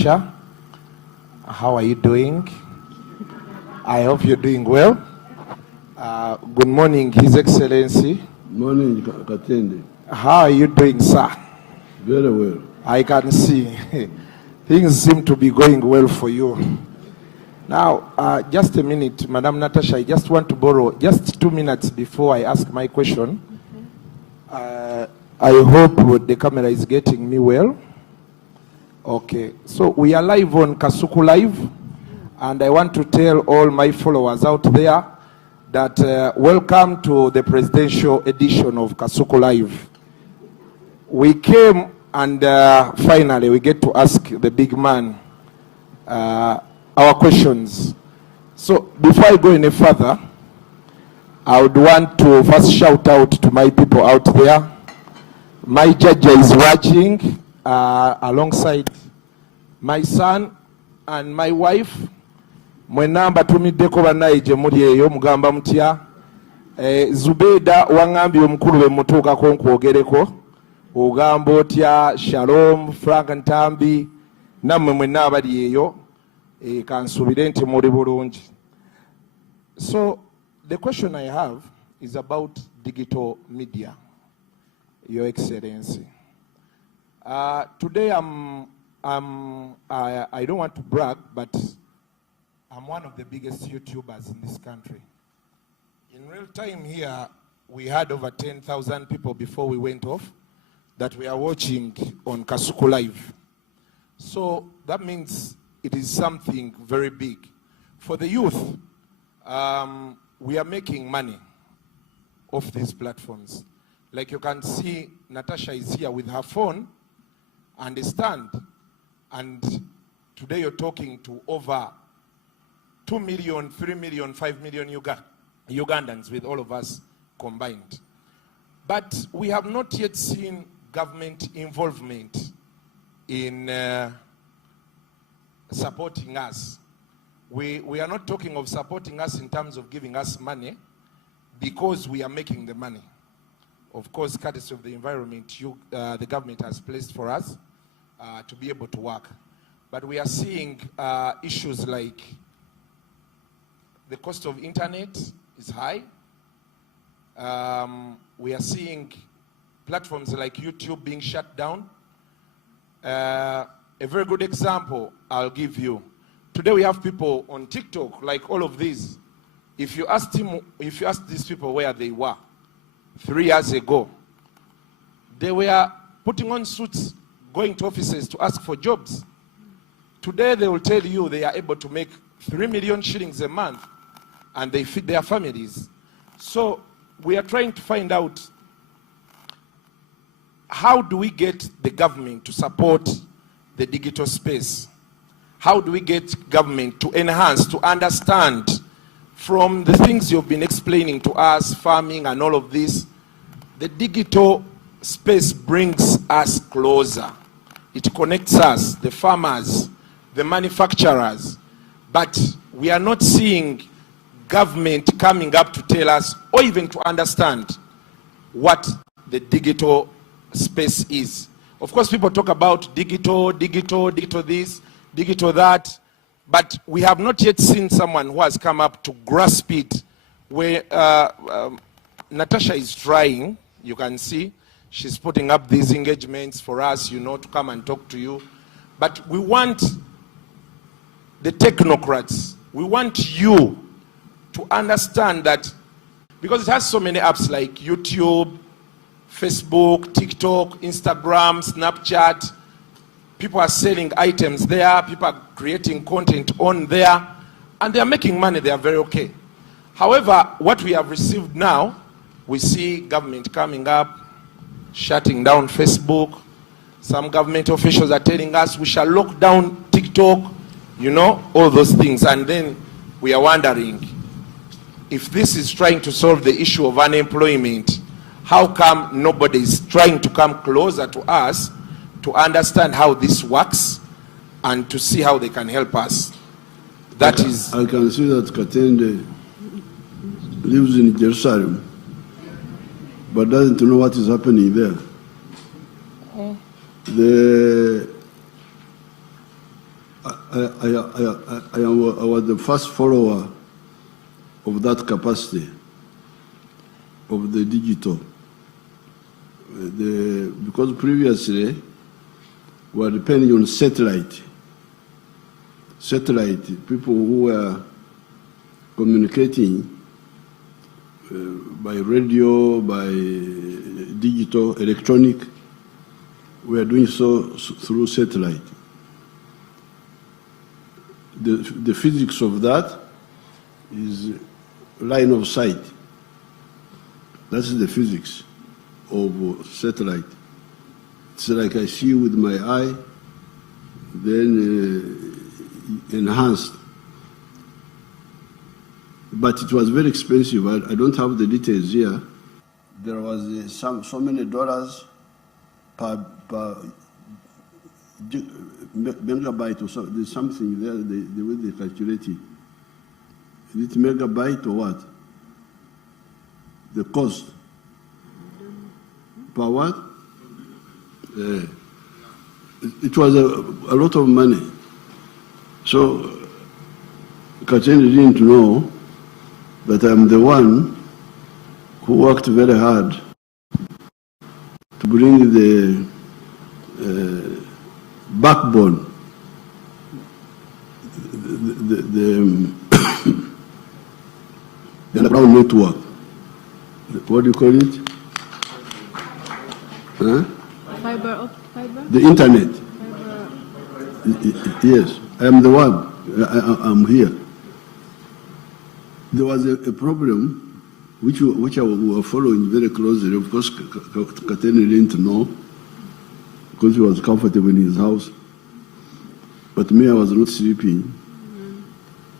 Natasha. How are you doing? I hope you're doing well. Good morning, His Excellency. Morning, Katende. How are you doing, sir? Very well. I can see things seem to be going well for you. Now, just a minute, Madam Natasha, I just want to borrow just 2 minutes before I ask my question. I hope the camera is getting me well. Okay, so we are live on Kasuku Live, and I want to tell all my followers out there that welcome to the presidential edition of Kasuku Live. We came and finally we get to ask the big man our questions. So before I go any further, I would want to first shout out to my people out there. My judge is watching alongside my son and my wife. Mwenamba tumiddeko banaye gye muli eyo mugamba mutya. Zubeda wangambye omukulu we mutuukako nkwogereko. Ogamba otya Shalom, Frank Ntambi, nammwe mwenna abali eyo. Kansuubire nti muli bulungi. So the question I have is about digital media, Your Excellency. Today I don't want to brag, but I'm one of the biggest YouTubers in this country. In real time here, we had over 10,000 people before we went off that we are watching on Kasuku Live. So that means it is something very big. For the youth, we are making money off these platforms. Like you can see, Natasha is here with her phone and a stand. And today you're talking to over 2 million, 3 million, 5 million Ugandans with all of us combined. But we have not yet seen government involvement in supporting us. We are not talking of supporting us in terms of giving us money because we are making the money. Of course, courtesy of the environment the government has placed for us to be able to work. But we are seeing issues like the cost of internet is high. We are seeing platforms like YouTube being shut down. A very good example I'll give you. Today we have people on TikTok, like all of these. If you ask these people where they were 3 years ago, they were putting on suits, going to offices to ask for jobs. Today they will tell you they are able to make 3 million shillings a month and they feed their families. So we are trying to find out how do we get the government to support the digital space? How do we get government to enhance, to understand from the things you've been explaining to us, farming and all of this, the digital space brings us closer. It connects us, the farmers, the manufacturers, but we are not seeing government coming up to tell us or even to understand what the digital space is. Of course, people talk about digital this, digital that, but we have not yet seen someone who has come up to grasp it. Where Natasha is trying, you can see, she's putting up these engagements for us, to come and talk to you. But we want the technocrats, we want you to understand that, because it has so many apps like YouTube, Facebook, TikTok, Instagram, Snapchat. People are selling items there. People are creating content on there. And they are making money. They are very okay. However, what we have received now, we see government coming up, shutting down Facebook. Some government officials are telling us we shall lock down TikTok, all those things. And then we are wondering if this is trying to solve the issue of unemployment. How come nobody is trying to come closer to us to understand how this works and to see how they can help us? I can see that Katende lives in Jerusalem, but doesn't know what is happening there. I was the first follower of that capacity of the digital. Because previously we were depending on satellite. People who were communicating by radio, by digital, electronic, we are doing so through satellite. The physics of that is line of sight. That's the physics of satellite. It's like I see with my eye, then enhanced. But it was very expensive. I don't have the details here. There was so many dollars per megabyte or so. There's something there, the way they calculate it. Is it megabyte or what? The cost. Per what? It was a lot of money. So Kateni didn't know that I'm the one who worked very hard to bring the backbone, the underground network. What do you call it? Huh? Fiber. The internet. Fiber. Yes, I am the one. I'm here. There was a problem which I was following very closely. Of course, Kateni didn't know because he was comfortable in his house. But me, I was not sleeping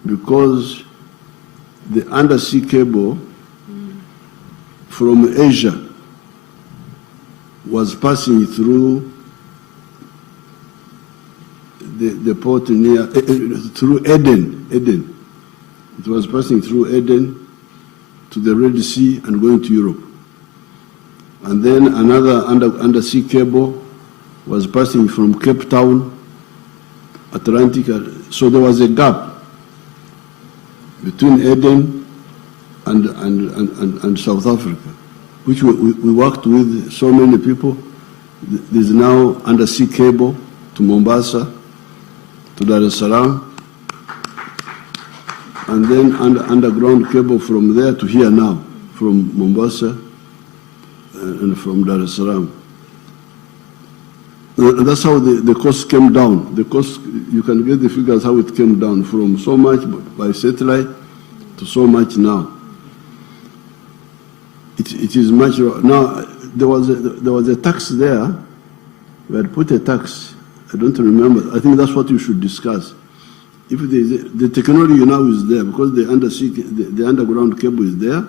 because the undersea cable from Asia was passing through the port near, through Eden. It was passing through Eden to the Red Sea and going to Europe. And then another undersea cable was passing from Cape Town, Atlantic. So there was a gap between Eden and South Africa, which we worked with so many people. There's now undersea cable to Mombasa, to Dar es Salaam, and then underground cable from there to here now, from Mombasa and from Dar es Salaam. And that's how the cost came down. The cost, you can get the figures how it came down from so much by satellite to so much now. It is much now. There was a tax there. We had put a tax. I don't remember. I think that's what you should discuss. If the technology now is there because the underground cable is there,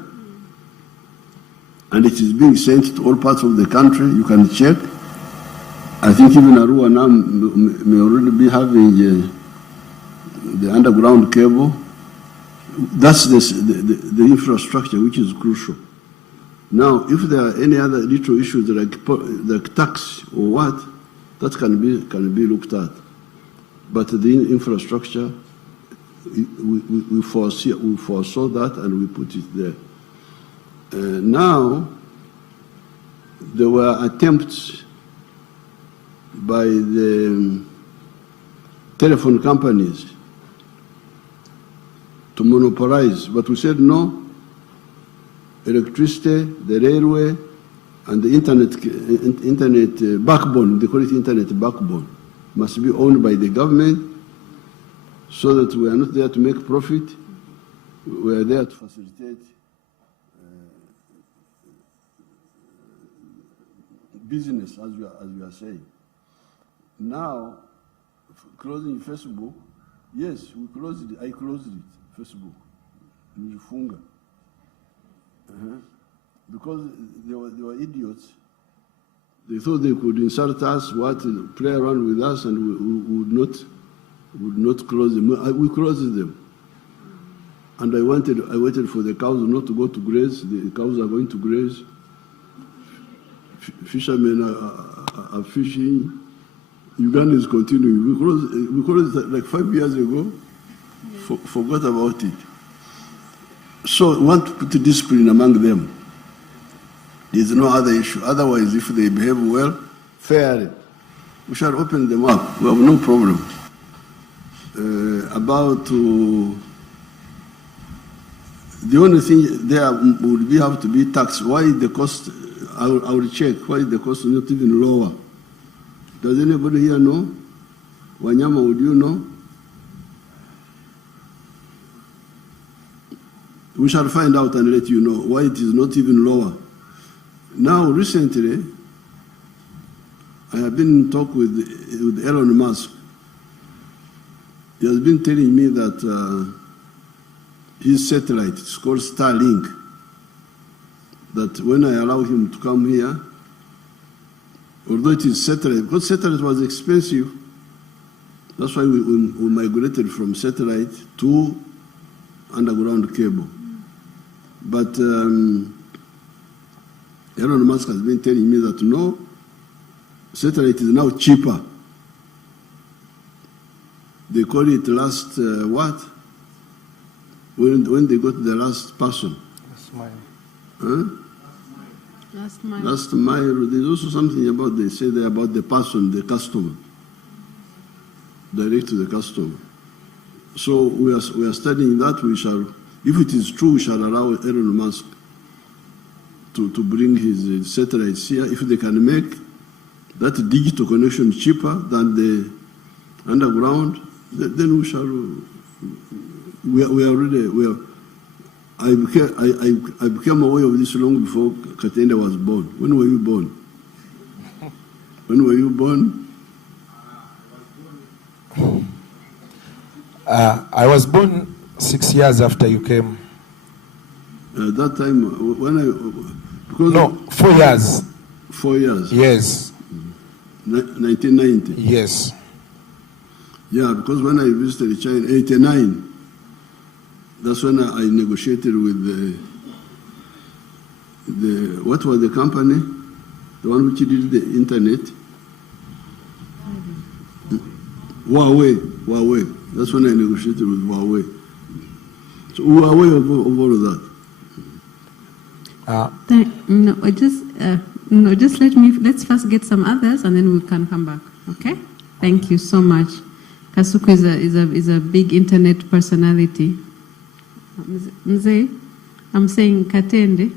and it is being sent to all parts of the country. You can check. I think even Arua now may already be having the underground cable. That's the infrastructure which is crucial. Now, if there are any other little issues like tax or what, that can be looked at. But the infrastructure, we foresaw that and we put it there. Now, there were attempts by the telephone companies to monopolize, but we said no. Electricity, the railway, and the internet backbone, they call it internet backbone, must be owned by the government so that we are not there to make profit. We are there to facilitate business, as we are saying. Now, closing Facebook, yes, we closed it. I closed it, Facebook. Nilifunga. Because they were idiots. They thought they could insult us, play around with us, and we would not close them. We closed them. And I waited for the cows not to go to graze. The cows are going to graze. Fishermen are fishing. Uganda is continuing. Because like 5 years ago, forgot about it. So we want to put discipline among them. There's no other issue. Otherwise, if they behave well, fairly, we shall open them up. We have no problem. The only thing there would have to be tax. Why the cost? I will check. Why the cost is not even lower? Does anybody here know? Wanyama, would you know? We shall find out and let you know why it is not even lower. Now, recently, I have been in talk with Elon Musk. He has been telling me that his satellite, it's called Starlink, that when I allow him to come here, although it is satellite, because satellite was expensive, that's why we migrated from satellite to underground cable. But Elon Musk has been telling me that no, satellite is now cheaper. They call it last, what? When they got the last person. Last mile. Huh? Last mile. Last mile. There's also something about, they say there about the person, the customer. Direct to the customer. So we are studying that. We shall, if it is true, we shall allow Elon Musk to bring his satellites here. If they can make that digital connection cheaper than the underground, then we shall. I became aware of this long before Katende was born. When were you born? When were you born? I was born 6 years after you came. At that time, No, 4 years. 4 years. Yes. 1990. Yes. Yeah, because when I visited China, 89, that's when I negotiated with what was the company? The one which did the internet? Huawei. That's when I negotiated with Huawei. So we are aware of all of that. Let's first get some others and then we can come back. Okay? Thank you so much. Kasuku is a big internet personality. Mzee, I'm saying Katende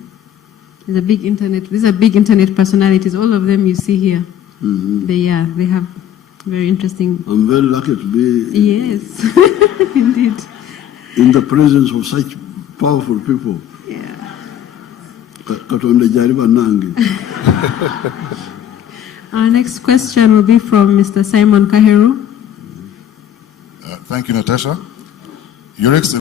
is a big internet. These are big internet personalities. All of them you see here. Mm-hmm. They have very interesting. I'm very lucky to be. Yes, indeed. In the presence of such powerful people. Yeah. Our next question will be from Mr. Simon Kaheru. Thank you, Natasha. Your Excellency.